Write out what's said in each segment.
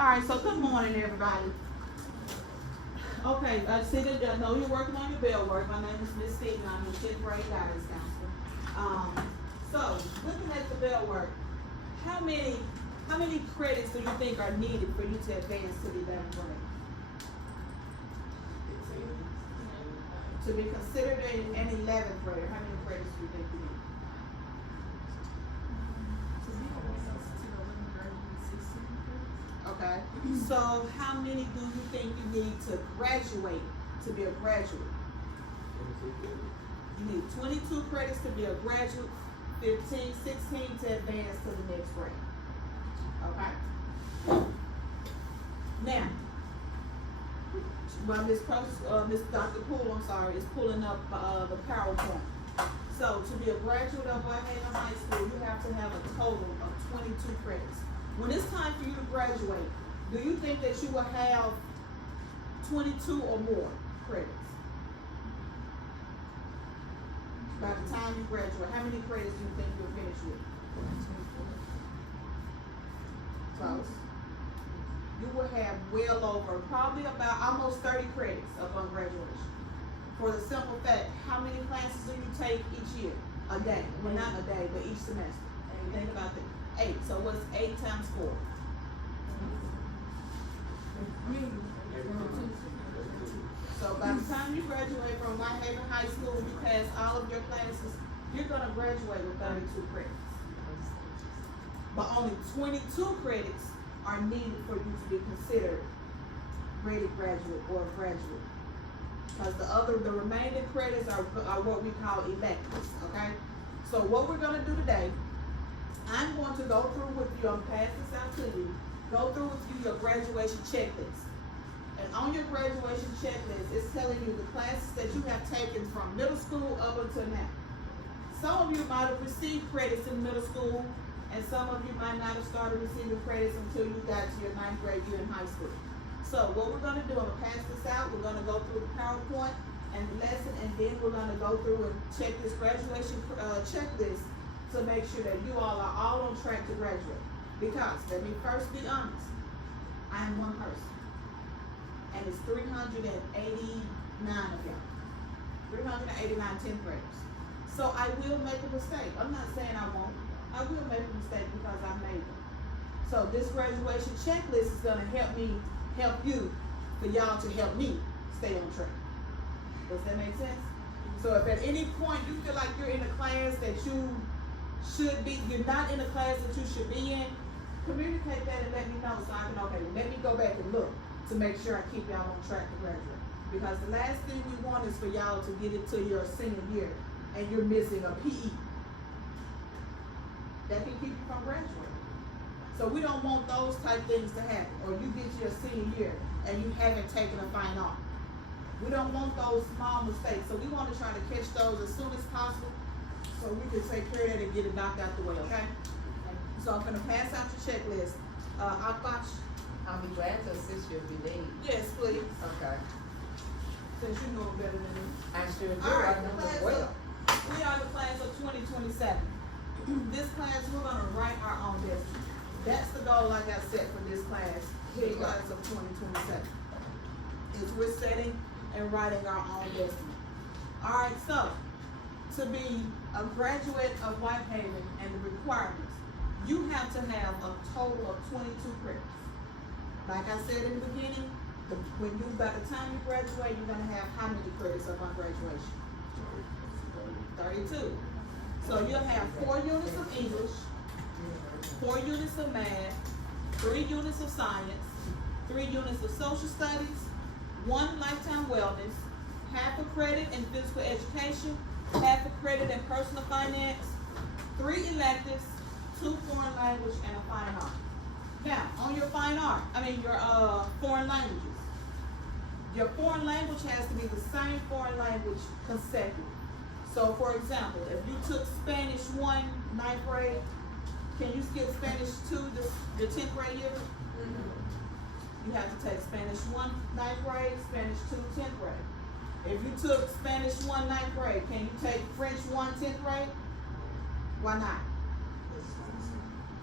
All right, so good morning, everybody. Okay, I see that I know you're working on your bell work. My name is Miss Stephen. I'm your 10th grade guidance counselor. So looking at the bell work, how many credits do you think are needed for you to advance to the 11th grade? To be considered an 11th grader, how many credits do you think you need? Okay, so how many do you think you need to graduate to be a graduate? You need 22 credits to be a graduate, 15, 16 to advance to the next grade. Okay? Now, well, Miss Dr. Poole, I'm sorry, is pulling up the PowerPoint. So, to be a graduate of Whitehaven High School, you have to have a total of 22 credits. When it's time for you to graduate, do you think that you will have 22 or more credits? By the time you graduate, how many credits do you think you'll finish with? Close. You will have well over, probably about almost 30 credits upon graduation. For the simple fact, how many classes do you take each year? A day. Well, not a day, but each semester. And you think about that. 8. So what's 8 times 4? So by the time you graduate from Whitehaven High School, you pass all of your classes, you're going to graduate with 32 credits. But only 22 credits are needed for you to be considered ready graduate or graduate. Because the remaining credits are what we call electives, okay? So what we're going to do today, I'm going to go through with you, I'm passing this out to you, go through with you your graduation checklist. And on your graduation checklist, it's telling you the classes that you have taken from middle school up until now. Some of you might have received credits in middle school, and some of you might not have started receiving credits until you got to your 9th grade year in high school. So what we're going to do, I'm going to pass this out, we're going to go through the PowerPoint and the lesson, and then we're going to go through and check this graduation checklist to make sure that you all are all on track to graduate. Because, let me first be honest, I am one person. And it's 389 of y'all. 389 10th graders. So I will make a mistake. I'm not saying I won't. I will make a mistake because I made them. So this graduation checklist is gonna help you, for y'all to help me stay on track. Does that make sense? So if at any point you feel like you're in a class that you should be, you're not in a class that you should be in, communicate that and let me know so I can, okay, let me go back and look to make sure I keep y'all on track to graduate. Because the last thing we want is for y'all to get into your senior year and you're missing a PE. That can keep you from graduating. So we don't want those type things to happen. Or you get to your senior year and you haven't taken a fine art. We don't want those small mistakes. So we want to try to catch those as soon as possible so we can take care of that and get it knocked out the way, okay? So I'm going to pass out your checklist. Akbash. I'll be glad to assist you if you need. Yes, please. Okay. Since you know better than me. I sure do. All right, I know class it well. we are the class of 2027. This class, we're going to write our own destiny. That's the goal I got set for this class, the class of 2027. Is we're setting and writing our own destiny. All right, so to be a graduate of Whitehaven and the requirements, you have to have a total of 22 credits. Like I said in the beginning, by the time you graduate, you're going to have how many credits upon graduation? 32. So you'll have 4 units of English, 4 units of math, 3 units of science, 3 units of social studies, 1 lifetime wellness, half a credit in physical education, half a credit in personal finance, 3 electives, 2 foreign language, and a fine art. Now, on your your foreign languages, your foreign language has to be the same foreign language consecutive. So, for example, if you took Spanish 1, 9th grade, can you skip Spanish 2 the 10th grade year? Mm-hmm. You have to take Spanish 1, 9th grade, Spanish 2, 10th grade. If you took Spanish 1, 9th grade, can you take French 1, 10th grade? Why not?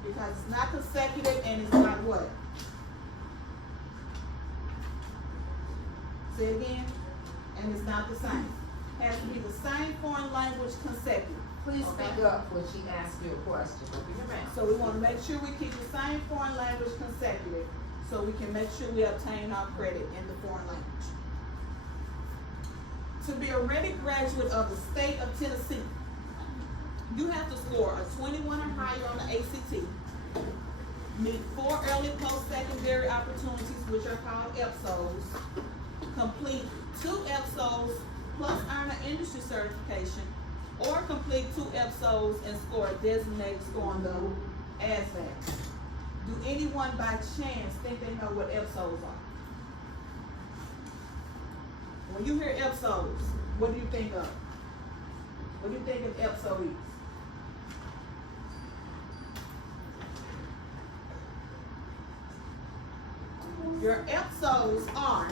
Because it's not consecutive and it's not what? Say it again, and it's not the same. Has to be the same foreign language consecutive. Please speak up when she asks you a question. Open your mouth. So we wanna make sure we keep the same foreign language consecutive, so we can make sure we obtain our credit in the foreign language. To be a ready graduate of the state of Tennessee, you have to score a 21 or higher on the ACT, meet 4 early post-secondary opportunities, which are called EPSOs, complete 2 EPSOs plus earn an industry certification, or complete 2 EPSOs and score a designated score on the ASVAB. Do anyone by chance think they know what EPSOs are? When you hear EPSOs, what do you think of? What do you think an EPSO is? Your EPSOs are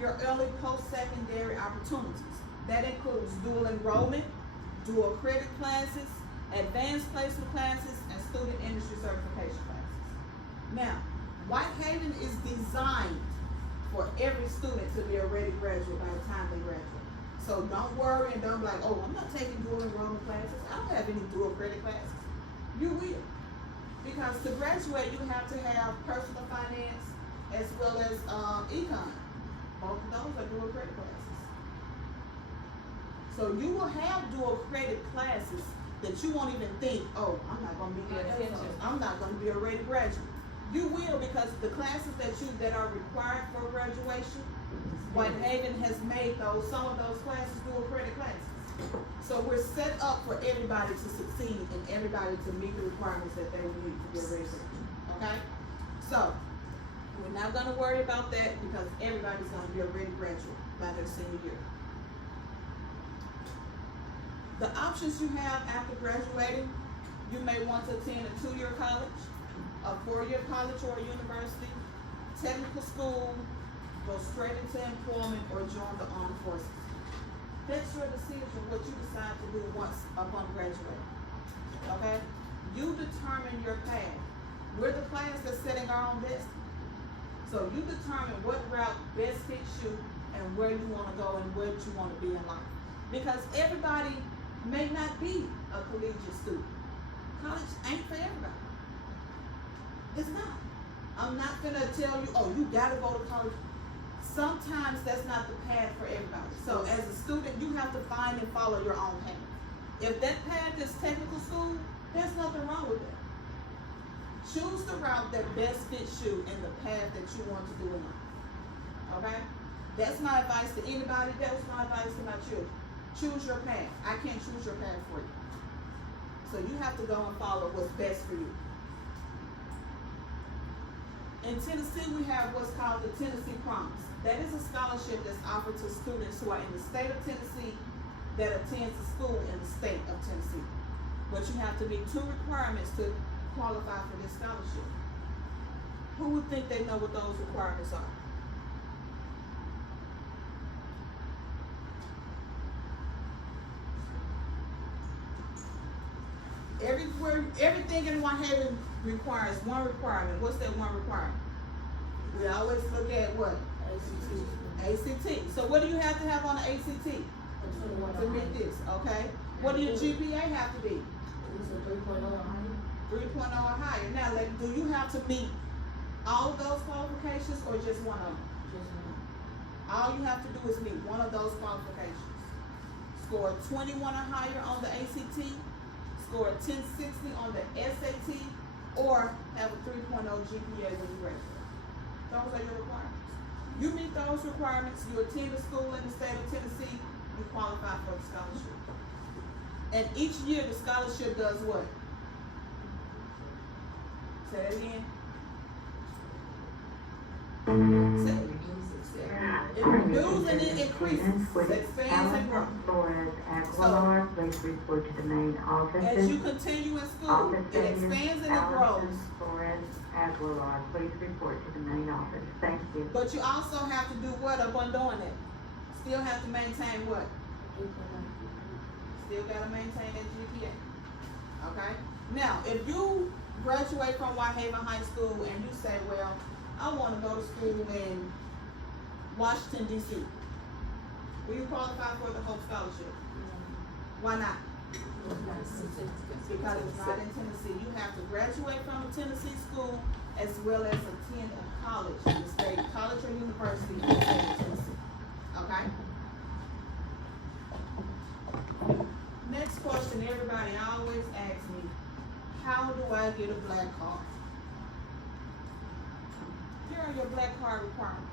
your early post-secondary opportunities. That includes dual enrollment, dual credit classes, advanced placement classes, and student industry certification classes. Now, Whitehaven is designed for every student to be a ready graduate by the time they graduate. So don't worry and don't be like, oh, I'm not taking dual enrollment classes. I don't have any dual credit classes. You will. Because to graduate, you have to have personal finance as well as econ. Both of those are dual credit classes. So you will have dual credit classes that you won't even think, oh, I'm not gonna be I'm not gonna be a ready graduate. You will, because the classes that are required for graduation, Whitehaven has made some of those classes dual credit classes. So we're set up for everybody to succeed and everybody to meet the requirements that they will need to be a ready graduate. Okay? So we're not gonna worry about that because everybody's gonna be a ready graduate by their senior year. The options you have after graduating, you may want to attend a 2-year college, a 4-year college or a university, technical school, go straight into employment, or join the armed forces. That's your decision, what you decide to do once upon graduating. Okay? You determine your path. We're the class that's setting our own destiny. So you determine what route best fits you and where you want to go and where you want to be in life. Because everybody may not be a collegiate student. College ain't for everybody. It's not. I'm not gonna tell you, oh, you gotta go to college. Sometimes that's not the path for everybody. So as a student, you have to find and follow your own path. If that path is technical school, there's nothing wrong with that. Choose the route that best fits you in the path that you want to do in life. Okay? That's my advice to anybody. That's my advice to my children. Choose your path. I can't choose your path for you. So you have to go and follow what's best for you. In Tennessee, we have what's called the Tennessee Promise. That is a scholarship that's offered to students who are in the state of Tennessee that attends a school in the state of Tennessee. But you have to meet 2 requirements to qualify for this scholarship. Who would think they know what those requirements are? Everything in Whitehaven requires one requirement. What's that one requirement? We always look at what? ACT. So what do you have to have on the ACT? To meet this, okay? What do your GPA have to be? 3.0 or higher. Now, do you have to meet all of those qualifications or just one of them? All you have to do is meet one of those qualifications. Score 21 or higher on the ACT, score a 1060 on the SAT, or have a 3.0 GPA when you graduate. Those are your requirements. You meet those requirements, you attend a school in the state of Tennessee, you qualify for the scholarship. And each year the scholarship does what? Say that again. It renews and it increases. It expands and grows. Aguilar, please report to the main office. As you continue in school, it expands and it grows. Flores Aguilar, please report to the main office. Thank you. But you also have to do what upon doing it? Still have to maintain what? Still gotta maintain that GPA. Okay? Now, if you graduate from Whitehaven High School and you say, well, I wanna go to school and Washington DC. Will you qualify for the Hope Scholarship? Why not? Because it's not in Tennessee. You have to graduate from a Tennessee school as well as attend a college, in the state college or university in the state of Tennessee. Okay? Next question, everybody always asks me, how do I get a black card? Here are your black card requirements.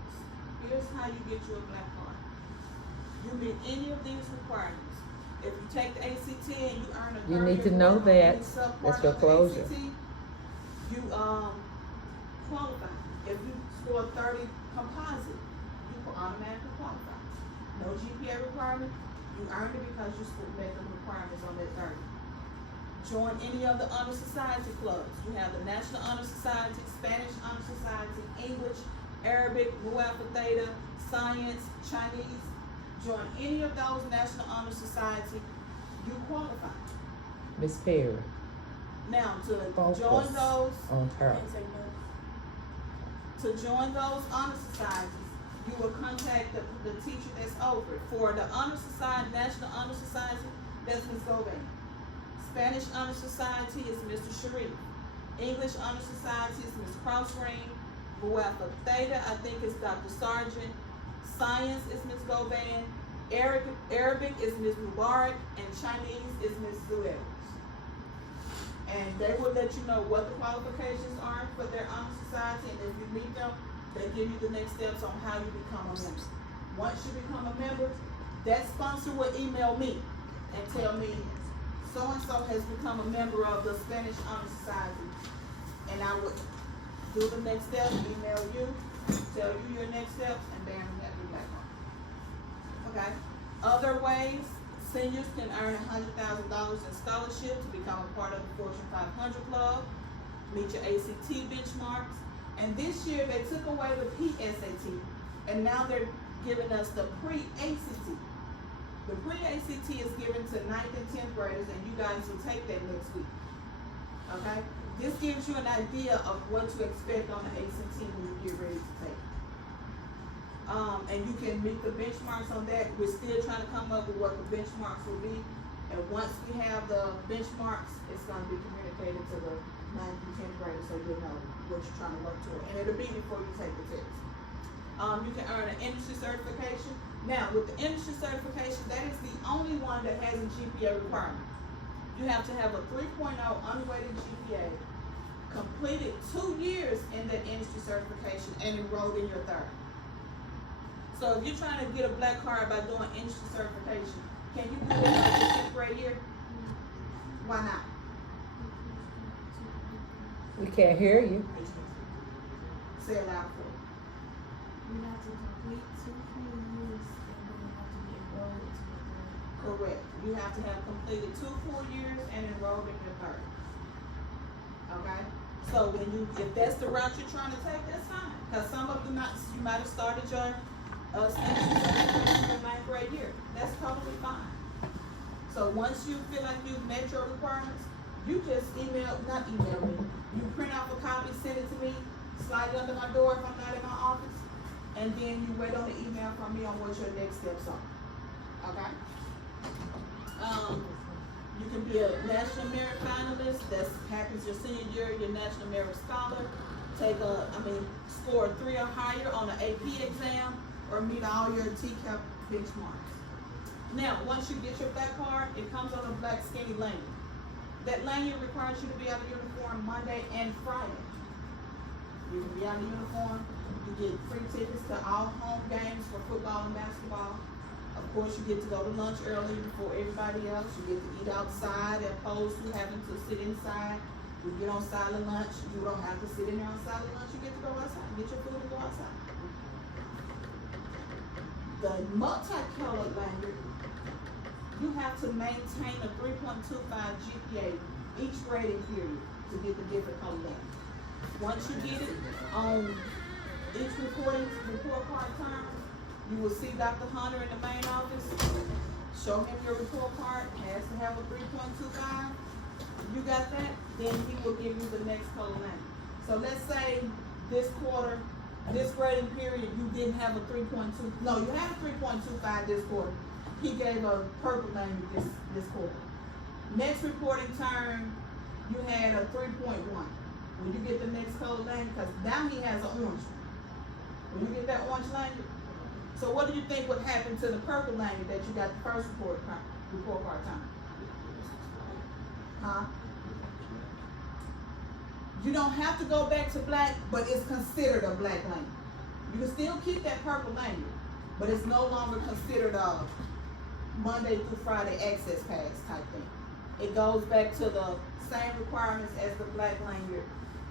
Here's how you get you a black card. You meet any of these requirements. If you take the ACT and you earn a 30 You need to know on that. any subpart That's your of the closure. ACT, you qualify. If you score 30 composite, you automatically qualify. No GPA requirement. You earned it because you met the requirements on that 30. Join any of the honor society clubs. You have the National Honor Society, Spanish Honor Society, English, Arabic, Mu Alpha Theta, Science, Chinese. Join any of those National Honor Society, you qualify. Miss Perry, Now, to Focus join those, on her. honor societies, you will contact the teacher that's over it. For the honor society, National Honor Society, that's Ms. Govan. Spanish Honor Society is Mr. Sharif. English Honor Society is Ms. Crossring. Mu Alpha Theta, I think is Dr. Sargent. Science is Ms. Govan. Arabic is Ms. Mubarak, and Chinese is Ms. Zuel. And they will let you know what the qualifications are for their honor society, and if you meet them, they give you the next steps on how you become a member. Once you become a member, that sponsor will email me and tell me, so-and-so has become a member of the Spanish Honor Society. And I would do the next step, email you, tell you your next steps, and bam, you have your black card. Okay? Other ways, seniors can earn $100,000 in scholarship to become a part of the Fortune 500 Club, meet your ACT benchmarks, and this year they took away the PSAT, and now they're giving us the pre-ACT. The pre-ACT is given to 9th and 10th graders, and you guys will take that next week. Okay? This gives you an idea of what to expect on the ACT when you get ready to take it. And you can meet the benchmarks on that. We're still trying to come up with what the benchmarks will be. And once we have the benchmarks, it's gonna be communicated to the 9th and 10th graders so you'll know what you're trying to work toward. And it'll be before you take the test. You can earn an industry certification. Now, with the industry certification, that is the only one that has a GPA requirement. You have to have a 3.0 unweighted GPA, completed 2 years in that industry certification, and enrolled in your third. So if you're trying to get a black card by doing industry certification, can you do that by your 6th grade year? Why not? We can't hear you. Say it loud for me. You have to complete 2 full years and then you have to be enrolled into the program. Correct. You have to have completed 2 full years and enrolled in your third. Okay? So if that's the route you're trying to take, that's fine. Cause some of you might have started your industry certification in 9th grade year. That's totally fine. So once you feel like you've met your requirements, you just not email me. You print off a copy, send it to me, slide it under my door if I'm not in my office, and then you wait on the email from me on what your next steps are. Okay? You can be a National Merit Finalist. That happens your senior year, your National Merit Scholar. Score 3 or higher on an AP exam, or meet all your TCAP benchmarks. Now, once you get your black card, it comes on a black skinny lanyard. That lanyard requires you to be out of uniform Monday and Friday. You can be out of uniform. You get free tickets to all home games for football and basketball. Of course, you get to go to lunch early before everybody else. You get to eat outside as opposed to having to sit inside. You get on silent lunch. You don't have to sit in there on silent lunch. You get to go outside, get your food and go outside. The multicolored lanyard, you have to maintain a 3.25 GPA each grading period to get the different color lanyard. Once you get it on each report card time, you will see Dr. Hunter in the main office. Show him your report card, has to have a 3.25. You got that? Then he will give you the next color lanyard. So let's say this quarter this grading period, you didn't have a 3.2, no, you had a 3.25 this quarter. He gave a purple language this quarter. Next reporting term, you had a 3.1. When you get the next color language, because now he has an orange one. When you get that orange language, so what do you think would happen to the purple language that you got the first report card time? Huh? You don't have to go back to black, but it's considered a black language. You can still keep that purple language, but it's no longer considered a Monday through Friday access pass type thing. It goes back to the same requirements as the black language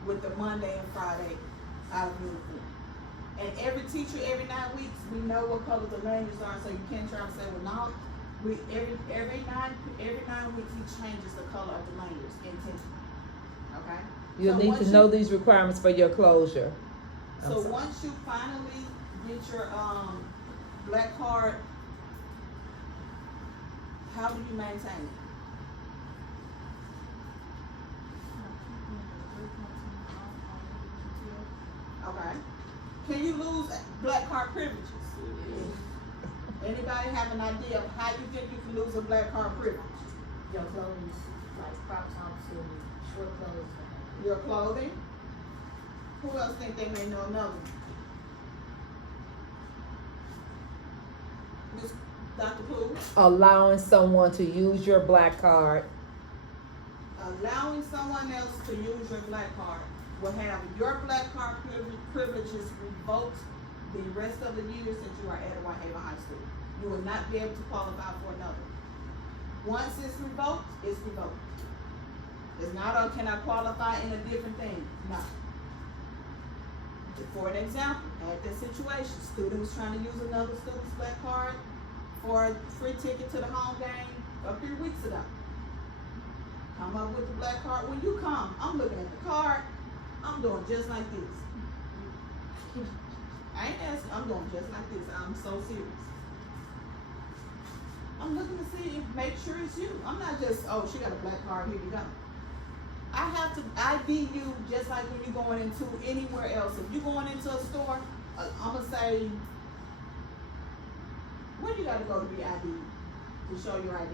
with the Monday and Friday out of uniform. And every teacher, every 9 weeks, we know what color the languages are, so you can't try to say, well, no, every nine weeks he changes the color of the language intentionally. Okay? You'll So need once to know these requirements for your closure. I'm So sorry. once you finally get your black card, how do you maintain it? Okay. Can you lose black card privileges? Anybody have an idea of how you think you can lose a black card privilege? Your clothes, like crop tops and short clothes. Your clothing? Who else think they may know another one? Miss Dr. Poole? Allowing someone to use your black card. Allowing someone else to use your black card will have your black card privileges revoked the rest of the years that you are at Whitehaven High School. You will not be able to qualify for another. Once it's revoked, it's revoked. It's not, oh, can I qualify in a different thing? No. For an example, I had this situation, student was trying to use another student's black card for a free ticket to the home game a few weeks ago. Come up with the black card. When you come, I'm looking at the card, I'm doing just like this. I ain't asking, I'm doing just like this. I'm so serious. I'm looking to see, make sure it's you. I'm not just, oh, she got a black card, here you go. I have to ID you just like when you're going into anywhere else. If you're going into a store, I'm going to say, where you got to go to be ID? To show your ID?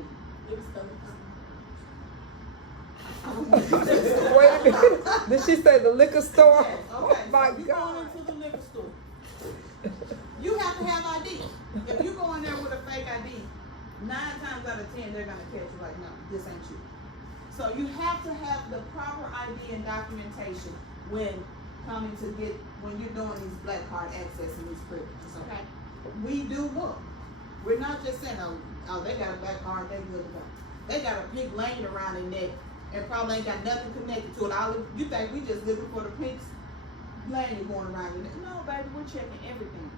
Wait a minute. Did she say the liquor store? Yes, okay. Oh my so you God. going into the liquor store. You have to have ID. If you go in there with a fake ID, 9 times out of 10 they're gonna catch you like, no, this ain't you. So you have to have the proper ID and documentation when you're doing these black card access and these privileges, okay? We do look. We're not just saying, oh, they got a black card, they good to go. They got a pink lane around their neck and probably ain't got nothing connected to it. You think we just looking for the pink lane going around your neck? No, baby, we're checking everything.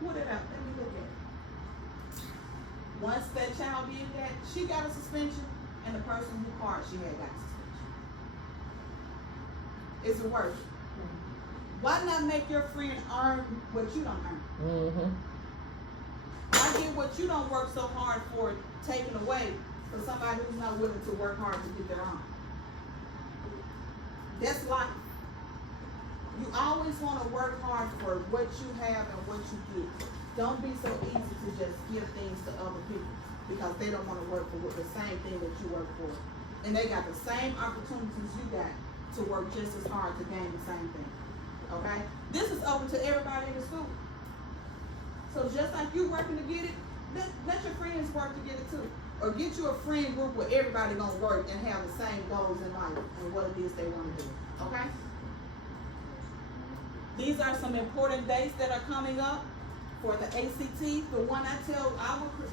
Pull it out, let me look at it. Once that child did that, she got a suspension, and the person who card she had got a suspension. Is it worth it? Why not make your friend earn what you don't earn? Mm-hmm. Why get what you don't work so hard for taken away for somebody who's not willing to work hard to get their own? That's life. You always want to work hard for what you have and what you get. Don't be so easy to just give things to other people because they don't want to work for the same thing that you work for. And they got the same opportunities you got to work just as hard to gain the same thing. Okay? This is open to everybody in the school. So just like you working to get it, let your friends work to get it too. Or get you a friend group where everybody gonna work and have the same goals in life and what it is they want to do. Okay? These are some important dates that are coming up for the ACT. The one I would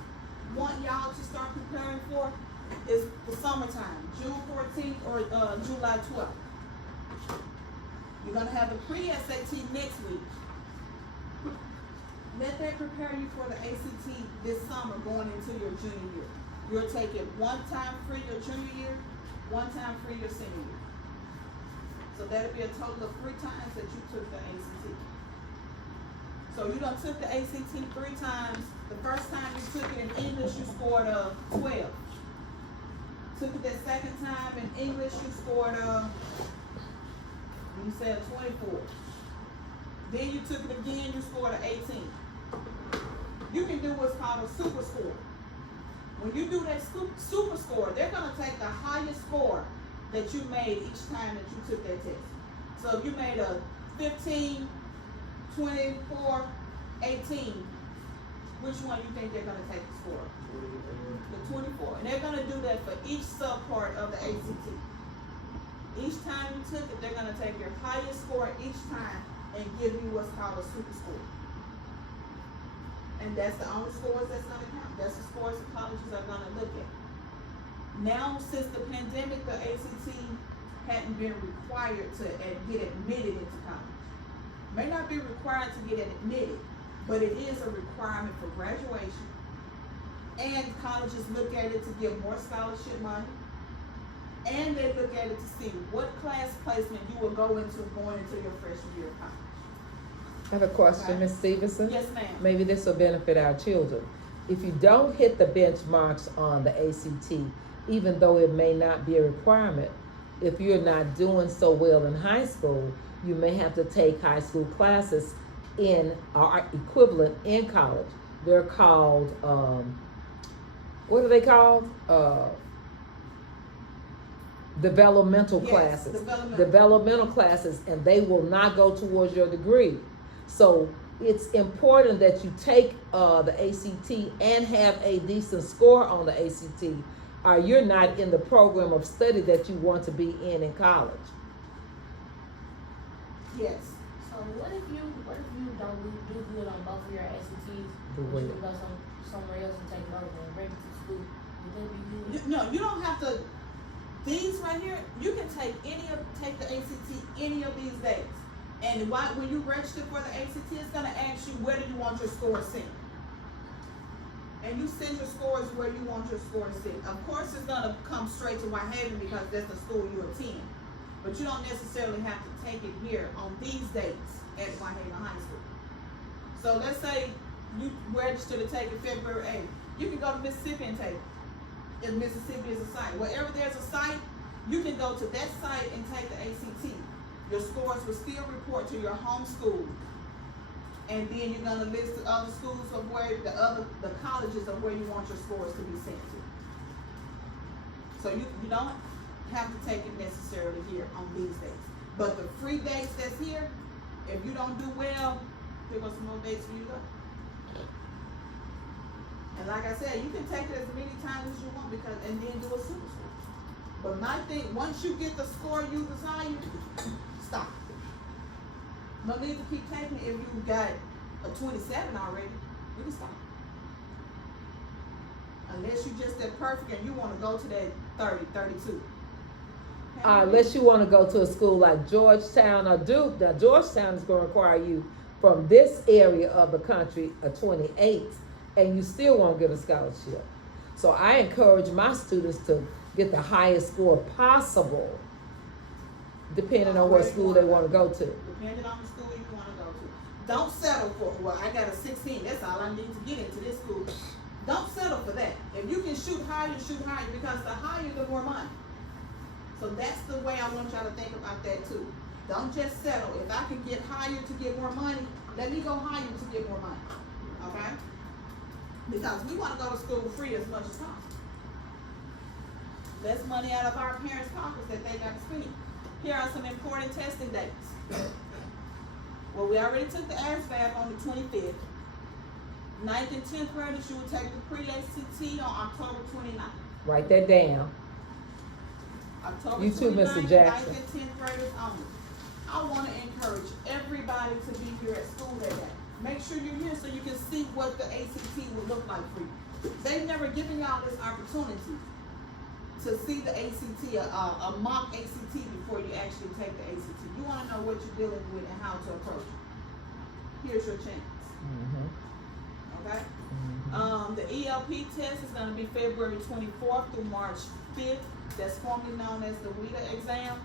want y'all to start preparing for is the summertime, June 14th or July 12th. You're gonna have the pre-SAT next week. Let that prepare you for the ACT this summer going into your junior year. You'll take it one time free your junior year, one time free your senior year. So that'll be a total of 3 times that you took the ACT. So you done took the ACT 3 times. The first time you took it in English, you scored a 12. Took it the second time in English, you scored a, you said 24. then you took it again, you scored an 18. You can do what's called a super score. When you do that super score, they're gonna take the highest score that you made each time that you took that test. So if you made a 15, 24, 18, which one you think they're gonna take the score? The 24. And they're gonna do that for each subpart of the ACT. Each time you took it, they're gonna take your highest score each time and give you what's called a super score. And that's the only scores that's gonna count. That's the scores that colleges are gonna look at. Now, since the pandemic, the ACT hadn't been required to get admitted into college. May not be required to get admitted, but it is a requirement for graduation. And colleges look at it to give more scholarship money. And they look at it to see what class placement you will go into going into your freshman year of college. I have a question, Okay. Ms. Stevenson. Yes, ma'am. Maybe this will benefit our children. If you don't hit the benchmarks on the ACT, even though it may not be a requirement, if you're not doing so well in high school, you may have to take high school classes in our equivalent in college. They're called, what are they called? Developmental Yes, classes. developmental. Developmental classes, and they will not go towards your degree. So it's important that you take the ACT and have a decent score on the ACT, or you're not in the program of study that you want to be in college. Yes. So what if you don't do good on both of your ACTs? Do but what? you can go somewhere else and take it over and bring it to school. Would that be good? No, you don't have to. These right here, you can take the ACT any of these days. And when you register for the ACT, it's gonna ask you where do you want your score sent. And you send your scores where you want your score sent. Of course, it's gonna come straight to Whitehaven because that's the school you attend. But you don't necessarily have to take it here on these dates at Whitehaven High School. So let's say you register to take it February 8th. You can go to Mississippi and take it. If Mississippi is a site. Wherever there's a site, you can go to that site and take the ACT. Your scores will still report to your home school. And then you're gonna list the other schools of where the colleges of where you want your scores to be sent to. So you don't have to take it necessarily here on these dates. But the free dates that's here, if you don't do well, there was some more dates for you to go. And like I said, you can take it as many times as you want and then do a super score. But my thing, once you get the score you desire, stop. No need to keep taking it if you got a 27 already. You can stop. Unless you just that perfect and you want to go to that 30, 32. Okay? Unless you want to go to a school like Georgetown or Duke. Now, Georgetown is going to require you from this area of the country a 28, and you still won't get a scholarship. So I encourage my students to get the highest score possible, depending on what school they want to go to. Depending on the school you want to go to. Don't settle for, well, I got a 16. That's all I need to get into this school. Don't settle for that. If you can shoot higher, because the higher, the more money. So that's the way I want y'all to think about that too. Don't just settle. If I can get higher to get more money, let me go higher to get more money. Okay? Because we want to go to school free as much as possible. Less money out of our parents' pockets that they got to spend. Here are some important testing dates. Well, we already took the ASVAB on the 25th. 9th and 10th graders, you will take the pre-ACT on October 29th. Write that down. October You too, 29th, Mr. Jackson. 9th and 10th graders only. I want to encourage everybody to be here at school that day. Make sure you're here so you can see what the ACT will look like for you. They've never given y'all this opportunity to see the ACT, a mock ACT before you actually take the ACT. You want to know what you're dealing with and how to approach it. Here's your chance. Okay? The ELP test is going to be February 24th through March 5th. That's formerly known as the WIDA exam.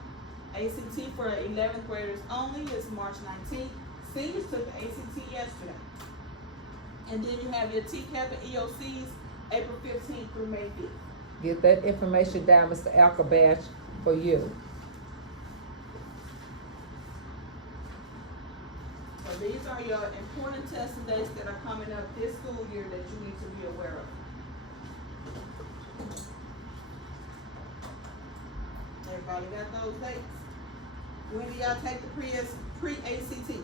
ACT for 11th graders only is March 19th. Seniors took the ACT yesterday. And then you have your TCAP and EOCs April 15th through May 5th. Get that information down, Mr. Alkabash, for you. So these are your important testing dates that are coming up this school year that you need to be aware of. Everybody got those dates? When do y'all take the pre-ACT? Do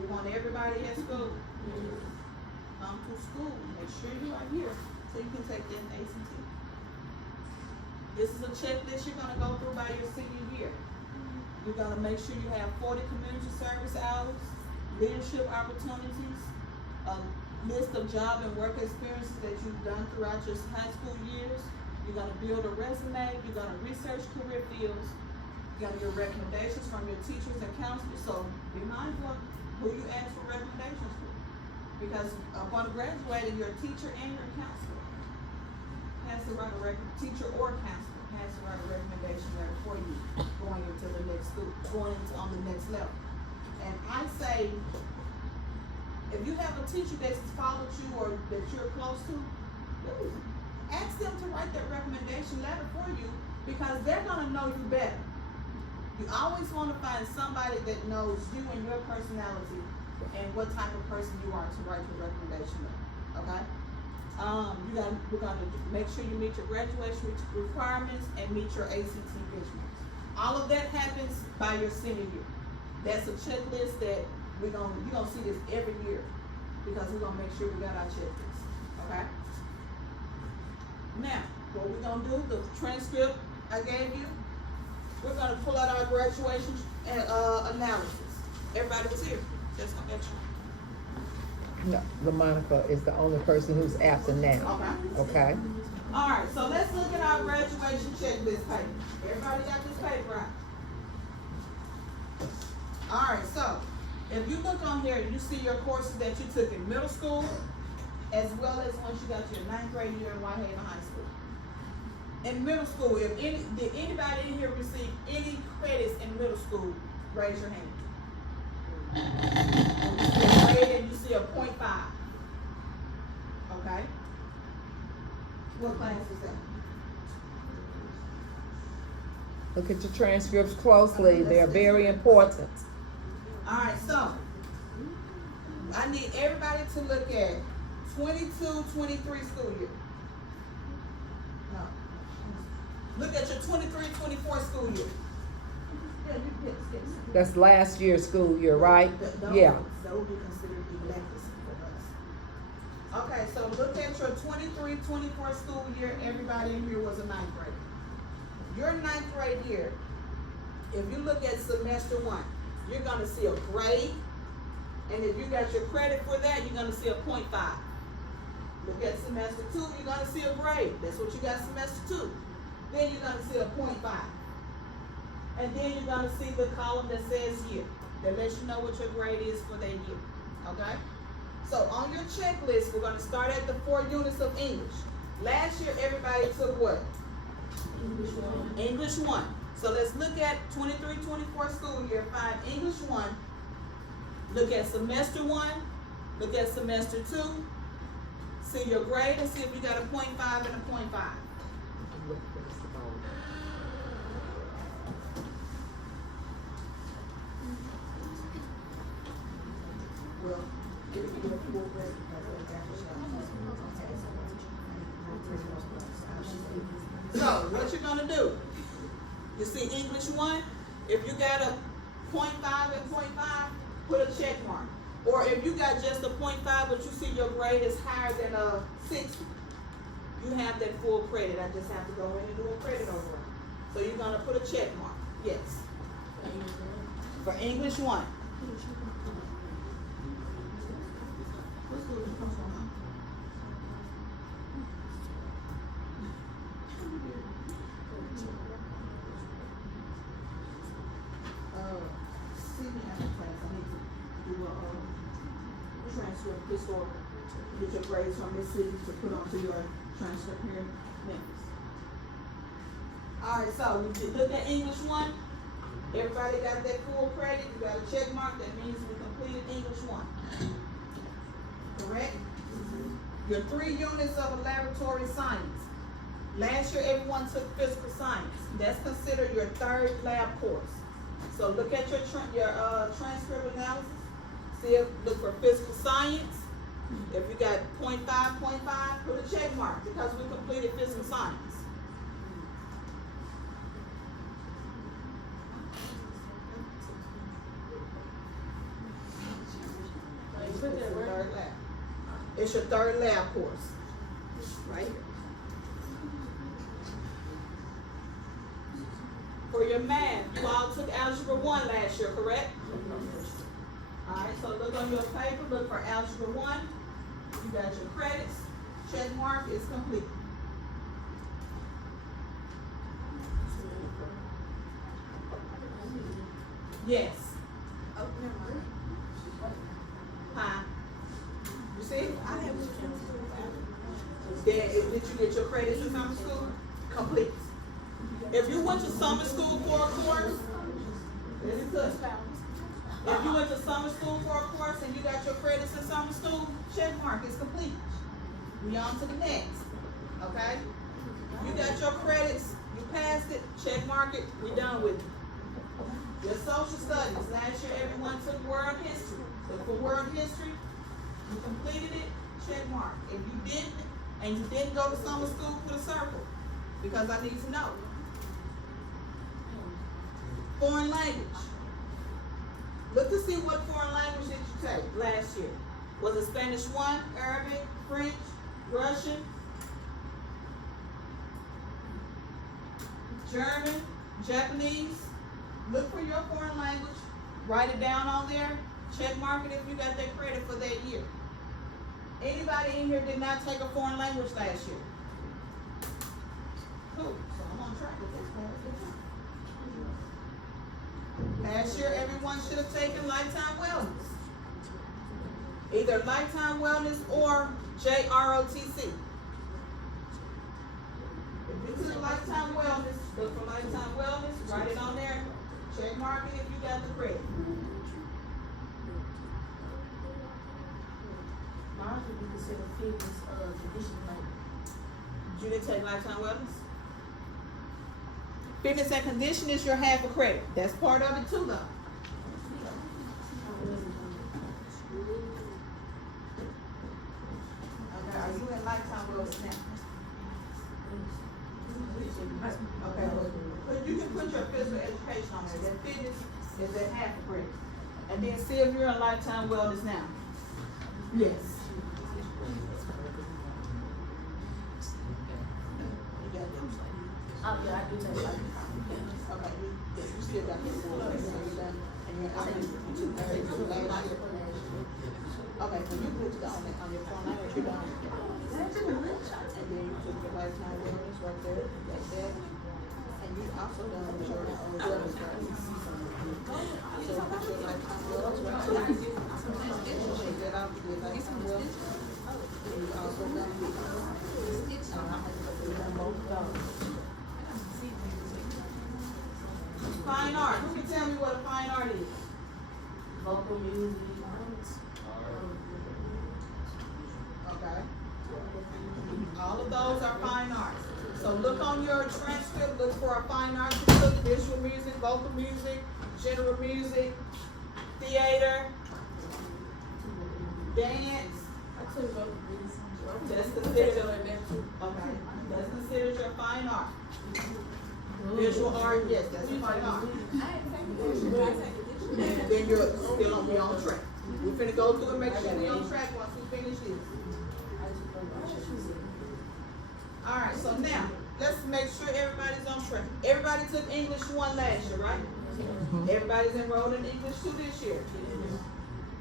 we want everybody at school? Come to school, make sure you are here so you can take the ACT. This is a checklist you're gonna go through by your senior year. You're gonna make sure you have 40 community service hours, leadership opportunities, a list of job and work experiences that you've done throughout your high school years. You're gonna build a resume, you're gonna research career fields, you got your recommendations from your teachers and counselors, so be mindful of who you ask for recommendations for. Because upon graduating, your teacher and your counselor has to write a teacher or counselor has to write a recommendation letter for you going into the next school, going into on the next level. And I say, if you have a teacher that's followed you or that you're close to, ask them to write that recommendation letter for you because they're gonna know you better. You always wanna find somebody that knows you and your personality and what type of person you are to write your recommendation letter, okay? We're gonna make sure you meet your graduation requirements and meet your ACT benchmarks. All of that happens by your senior year. That's a checklist that you're gonna see this every year because we're gonna make sure we got our checklist, okay? Now, what we're gonna do, the transcript I gave you, we're gonna pull out our graduation analysis. Everybody was here, that's gonna get you. No, LaMonica is the only person who's absent now. Okay. Okay? Alright, so let's look at our graduation checklist paper. Everybody got this paper out? Alright, so if you look on here, you see your courses that you took in middle school, as well as once you got to your 9th grade year in Whitehaven High School. In middle school, did anybody in here receive any credits in middle school? Raise your hand. And you see a grade and you see a 0.5. Okay? What class is that? Look at your transcripts closely. They're very important. Alright, so I need everybody to look at 22-23 school year. No. Look at your 23-24 school year. Yeah, That's last year's school year, right? Yeah. That would be considered electives for us. Okay, so look at your 23-24 school year. Everybody in here was a 9th grader. Your 9th grade year, if you look at semester 1, you're gonna see a grade, and if you got your credit for that, you're gonna see a 0.5. Look at semester 2, you're gonna see a grade. That's what you got semester 2. Then you're gonna see a 0.5. And then you're gonna see the column that says year, that lets you know what your grade is for that year, okay? So on your checklist, we're gonna start at the 4 units of English. Last year, everybody took what? English 1. So let's look at 23-24 school year, find English 1. Look at semester 1, look at semester 2, see your grade and see if you got a 0.5 and a 0.5. Well, if you get a full grade, so what you're gonna do, you see English 1, if you got a 0.5 and 0.5, put a check mark. Or if you got just a 0.5 but you see your grade is higher than a 60, you have that full credit. I just have to go in and do a credit over it. So you're gonna put a check mark, yes. For English 1. What school did you come from, huh? Senior class, I need to do a transcript this order. Get your grades from this city to put onto your transcript here next. Alright, so we did look at English 1. Everybody got that full credit. You got a check mark. That means we completed English 1. Correct? Your 3 units of laboratory science. Last year, everyone took physical science. That's considered your 3rd lab course. So look at your transcript analysis. See if, look for physical science. If you got 0.5, put a check mark because we completed physical science. It's your third lab course. Right here. For your math, you all took Algebra 1 last year, correct? Alright, so look on your paper, look for Algebra 1. You got your credits. Check mark is complete. Yes. Oh, never mind. Huh? You see? I have to transfer Did you get your credits in summer school? Complete. If you went to summer school for a course, listen good. If you went to summer school for a course and you got your credits in summer school, check mark is complete. We on to the next. Okay? You got your credits, you passed it, check mark it, we done with it. Your social studies, last year everyone took world history. So for world history, you completed it, check mark. If you didn't, and you didn't go to summer school, put a circle, because I need to know. Foreign language. Look to see what foreign language did you take last year. Was it Spanish 1, Arabic, French, Russian, German, Japanese? Look for your foreign language, write it down on there, check mark it if you got that credit for that year. Anybody in here did not take a foreign language last year? Cool, so I'm on track with this. Last year, everyone should have taken Lifetime Wellness. Either Lifetime Wellness or JROTC. If you took Lifetime Wellness, look for Lifetime Wellness, write it on there, check mark it if you got the credit. Mine would be considered fitness, conditioning language. You didn't take Lifetime Wellness? Fitness and conditioning is your half a credit. That's part of it too, though. Okay, are you in Lifetime Wellness now? Okay, well, you can put your physical education on there. That fitness is at half a credit. And then see if you're in Lifetime Wellness now. Yes. Oh, yeah, I do take like. Okay, you still got this one, so you're done, and you're, I mean, you took last year. Okay, so you put it on your phone, I wrote you down. And then you took your Lifetime Wellness right there, like that, and you also done with your wellness practice. So put your Lifetime Wellness right there. Check that out, your Lifetime Wellness. And you also done with, you done both of those. Fine art. Who can tell me what a fine art is? Vocal music. Okay. All of those are fine arts. So look on your transcript, look for a fine art. You took visual music, vocal music, general music, theater, dance. I took vocal music. That's considered, okay, that's considered your fine art. Visual art, yes, that's a fine art. Then you're still on, on track. We're finna go through and make sure we're on track once we finish this. Alright, so now, let's make sure everybody's on track. Everybody took English 1 last year, right? Everybody's enrolled in English 2 this year.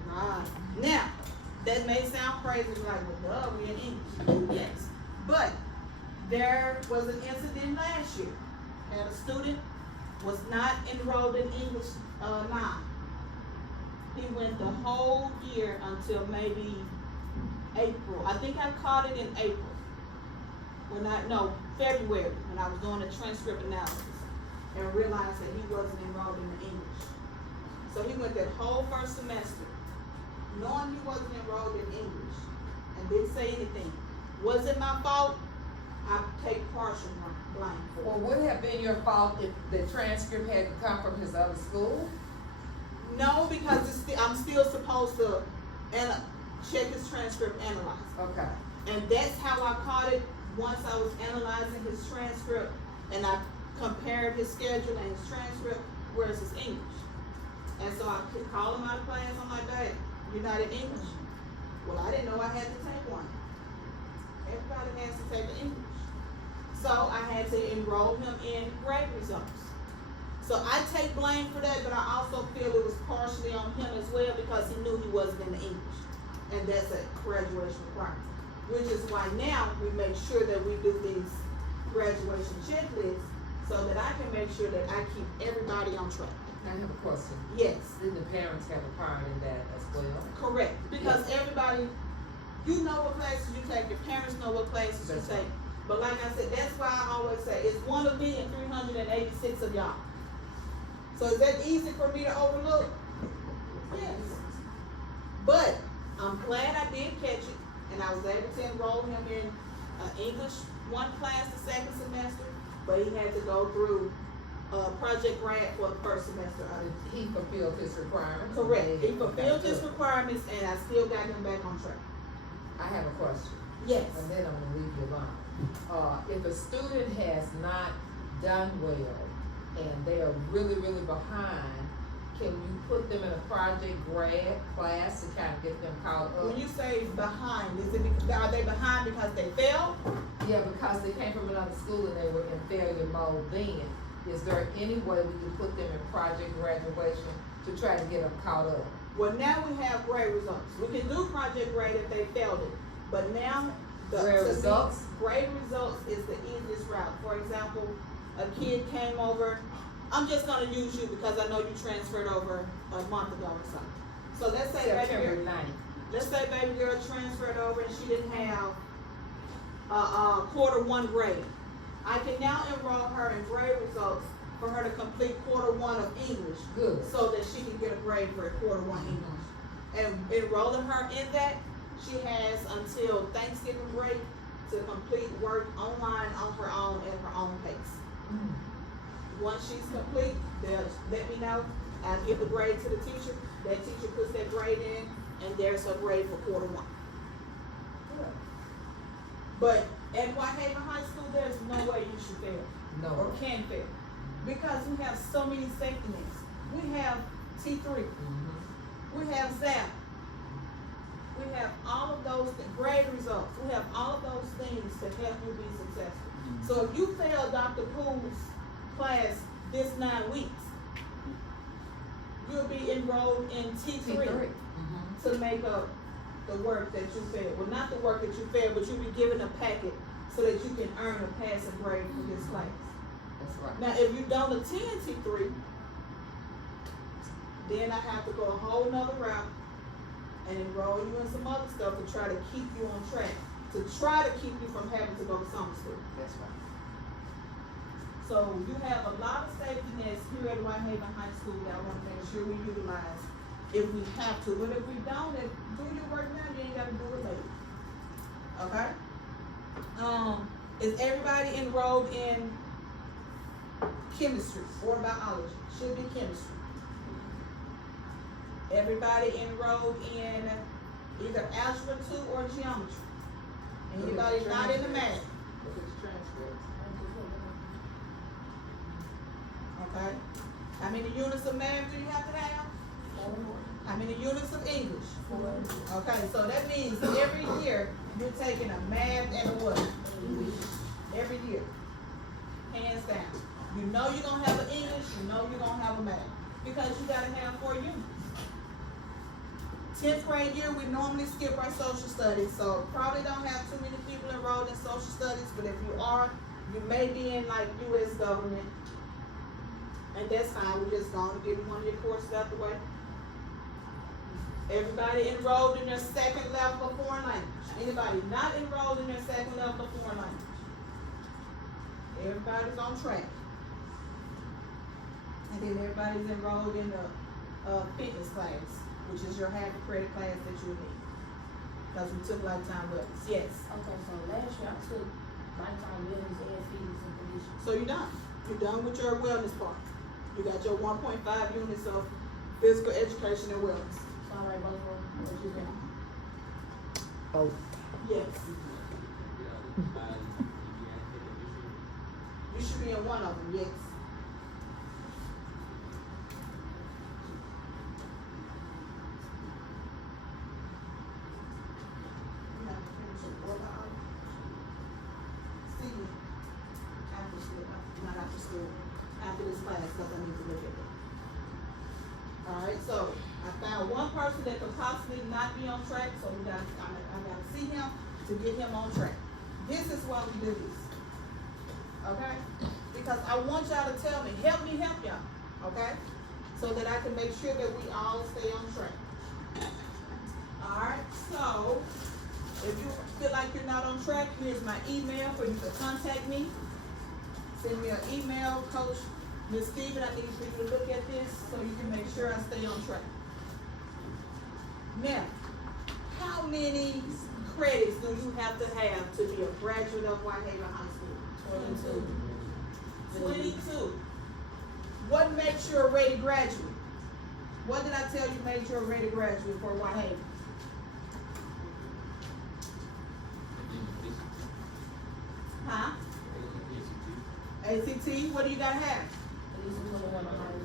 Alright, now, that may sound crazy, like, well, duh, we in English. Yes, but there was an incident last year. Had a student was not enrolled in English 9. He went the whole year until maybe April. I think I caught it in April. February, when I was doing a transcript analysis and realized that he wasn't enrolled in the English. So he went that whole first semester knowing he wasn't enrolled in English and didn't say anything. Was it my fault? I take partial blame for Well, it. would it have been your fault if the transcript had to come from his other school? No, because I'm still supposed to check his transcript, analyze. Okay. And that's how I caught it, once I was analyzing his transcript, and I compared his schedule and his transcript versus English. And so I could call him out of class, I'm like, Dad, you're not in English? Well, I didn't know I had to take one. Everybody has to take the English. So I had to enroll him in grade results. So I take blame for that, but I also feel it was partially on him as well, because he knew he wasn't in the English. And that's a graduation requirement. Which is why now we make sure that we do these graduation checklists, so that I can make sure that I keep everybody on track. I have a question. Yes, Did the parents have a part in that as well? correct, because everybody, you know what classes you take, your parents know what classes you That's take. But like I said, that's why I always say, it's one of me and 386 of y'all. So is that easy for me to overlook? Yes. But I'm glad I did catch it, and I was able to enroll him in English one class the second semester, but he had to go through project grant for the first semester of it. He fulfilled his requirements? Correct. He Okay, fulfilled his good. requirements, and I still got him back on track. I have a question, Yes. and then I'm gonna leave you alone. If a student has not done well and they are really, really behind, can you put them in a project grad class to kind of get them caught up? When you say behind, are they behind because they failed? Yeah, because they came from another school and they were in failure mode then. Is there any way we can put them in project graduation to try to get them caught up? Well, now we have grade results. We can do project grade if they failed it, but now Grade to me, results? grade results is the easiest route. For example, a kid came over. I'm just gonna use you because I know you transferred over a month ago or something. So let's say baby September girl, 9th. let's say baby girl transferred over and she didn't have quarter one grade. I can now enroll her in grade results for her to complete quarter one of English, Good. so that she can get a grade for quarter one English. And enrolling her in that, she has until Thanksgiving break to complete work online on her own at her own pace. Once she's complete, they'll let me know. I give the grade to the teacher. That teacher puts that grade in, and there's her grade for quarter one. But at Whitehaven High School, there's no way you should fail or No. can fail, because we have so many safety nets. We have T3, Mhm. we have ZAP, we have all of those grade results. We have all of those things to help you be successful. So if you fail Dr. Poole's class this 9 weeks, you'll be enrolled in T3 Mhm. to make up the work that you failed. Well, not the work that you failed, but you'll be given a packet so that you can earn a passing grade for this class. That's right. Now, if you don't attend T3, then I have to go a whole nother route and enroll you in some other stuff to try to keep you on track, to try to keep you from having to go to summer school. That's right. So you have a lot of safety nets here at Whitehaven High School that I want to make sure we utilize if we have to. But if we don't, if do your work now, you ain't got to do it later. Okay? Is everybody enrolled in chemistry or biology? Should be chemistry. Everybody enrolled in either algebra 2 or geometry. Anybody not in the math? Look at the transcript. Okay. How many units of math do you have to have? 4. How many units of English? 4. Okay, so that means every year you're taking a math and a what? English. Every year. Hands down. You know you're gonna have an English, you know you're gonna have a math. Because you gotta have 4 units. 10th grade year, we normally skip our social studies, so probably don't have too many people enrolled in social studies, but if you are, you may be in like U.S. government. And that's fine, we're just going to get one of your courses out the way. Everybody enrolled in their second level of foreign language. Anybody not enrolled in their second level of foreign language? Everybody's on track. And then everybody's enrolled in the fitness class, which is your half credit class that you need. Because we took lifetime wellness. Yes. Okay, so last year I took lifetime wellness and fitness and conditioning. So you're done. You're done with your wellness part. You got your 1.5 units of physical education and wellness. So I write both of them, or just one? Oh, Yes. You should be in one of them, yes. You have to finish your 4 hours. See you after school, not after school, after this class, because I need to look at it. Alright, so I found one person that could possibly not be on track, so I gotta see him to get him on track. This is why we do this. Okay? Because I want y'all to tell me help y'all, okay? So that I can make sure that we all stay on track. Alright, so if you feel like you're not on track, here's my email for you to contact me. Send me an email, Coach Ms. Steven, I need for you to look at this so you can make sure I stay on track. Now, how many credits do you have to be a graduate of Whitehaven High School? 22. What makes you a ready graduate? What did I tell you made you a ready graduate for Whitehaven? Huh? ACT, what do you gotta have? At least 21 or higher.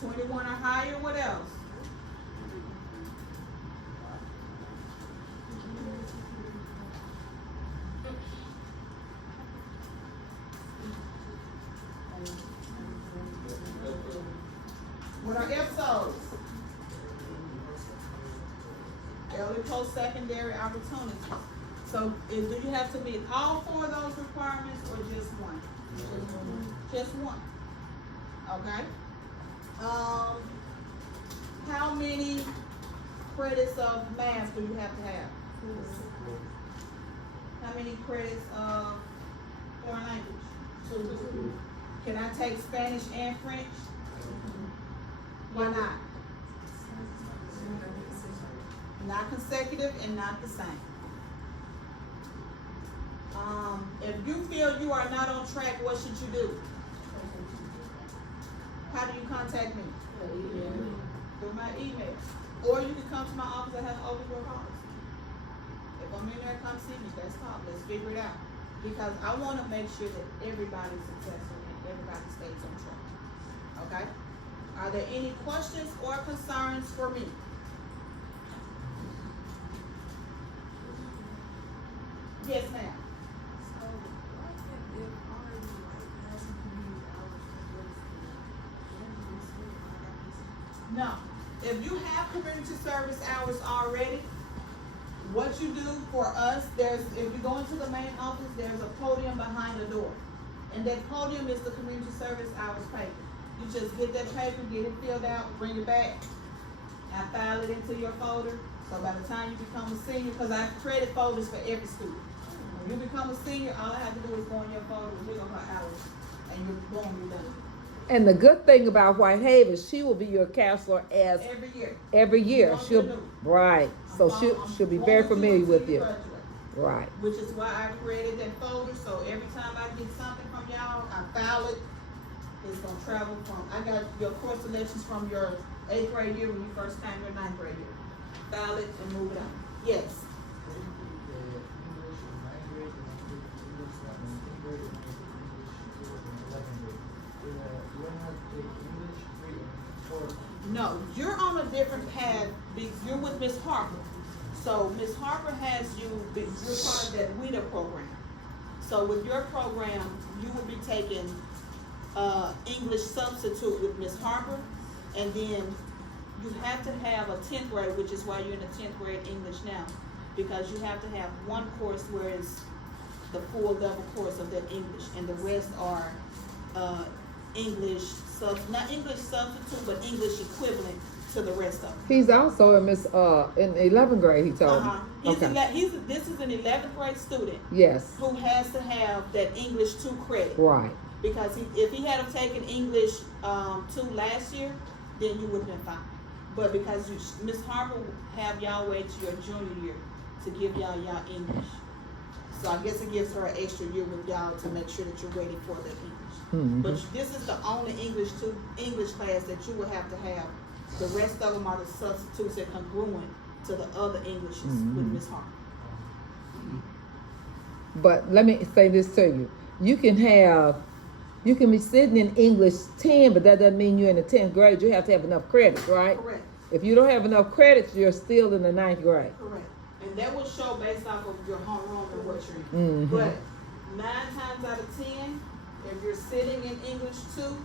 21 or higher, what else? What are FSOs? Early post-secondary opportunities. So, do you have to meet all 4 of those requirements or just one? Just one. Okay. How many credits of math do you have to have? How many credits of foreign language? 2. Can I take Spanish and French? Why not? Not consecutive and not the same. If you feel you are not on track, what should you do? How do you contact me? Through my email. Or you can come to my office. I have open door policy. If I'm in there, come see me. Let's talk. Let's figure it out. Because I want to make sure that everybody's successful and everybody stays on track. Okay? Are there any questions or concerns for me? Yes, ma'am. So, why can't they already like have some community hours for No. If you have community service hours already, what you do for us, if you go into the main office, there's a podium behind the door. And that podium is the community service hours paper. You just get that paper, get it filled out, bring it back. I file it into your folder. So by the time you become a senior, because I created folders for every student. When you become a senior, all I have to do is go in your folder, look on her hours, and you're done. and the good thing about Whitehaven, she will be your counselor as Every year. every year. Don't She'll you know? right. So she'll be very familiar with you. Graduate. Right. Which is why I created that folder, so every time I get something from y'all, I file it. It's gonna travel I got your course selections from your 8th grade year when you first came your 9th grade year. File it and move it on. Yes. No, you're on a different path. You're with Miss Harper. So Miss Harper has you're part of that WIDA program. So with your program, you will be taking English substitute with Miss Harper, and then you have to have a 10th grade, which is why you're in the 10th grade English now, because you have to have one course where it's the full level course of that English, and the rest are not English substitute, but English equivalent to the rest of them. He's also in in 11th grade. He told me. This is an 11th grade student Yes. who has to have that English 2 credit. Right. Because if he had taken English 2 last year, then you would have been fine. But because Miss Harper have y'all wait to your junior year to give y'all English. So I guess it gives her an extra year with y'all to make sure that you're ready for the English. Mhm. But this is the only English class that you will have to have. The rest of them are the substitutes and congruent to the other Englishes with Mhm. Miss Harper. But let me say this to you. You can be sitting in English 10, but that doesn't mean you're in the 10th grade. You have to have enough credits, right? Correct, If you don't have enough credits, you're still in the 9th grade. correct. And that will show based off of your homeroom and what you're in. Mhm. But 9 times out of 10, if you're sitting in English 2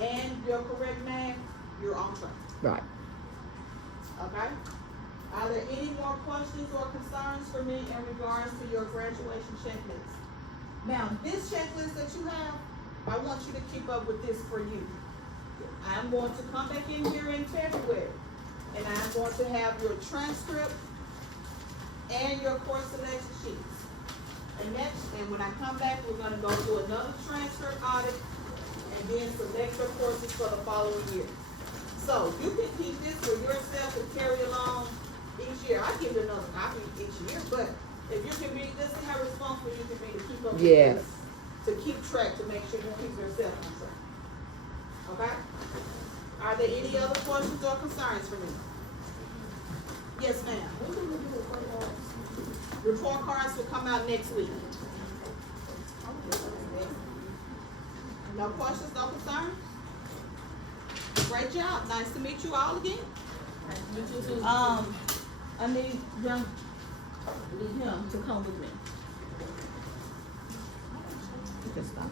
and your correct math, you're on track. Right. Okay? Are there any more questions or concerns for me in regards to your graduation checklist? Now, this checklist that you have, I want you to keep up with this for you. I'm going to come back in here in February, and I'm going to have your transcript and your course selection sheets. And when I come back, we're gonna go do another transcript audit and then select your courses for the following year. So you can keep this for yourself to carry along each year. I give you another copy each year, but if you can be, this is how responsible you can be to keep up with Yes. this, to keep track, to make sure you keep yourself on track. Okay? Are there any other questions or concerns for me? Yes, ma'am. Report cards will come out next week. No questions, no concerns? Great job. Nice to meet you all again. I need him to come with me. You can stop.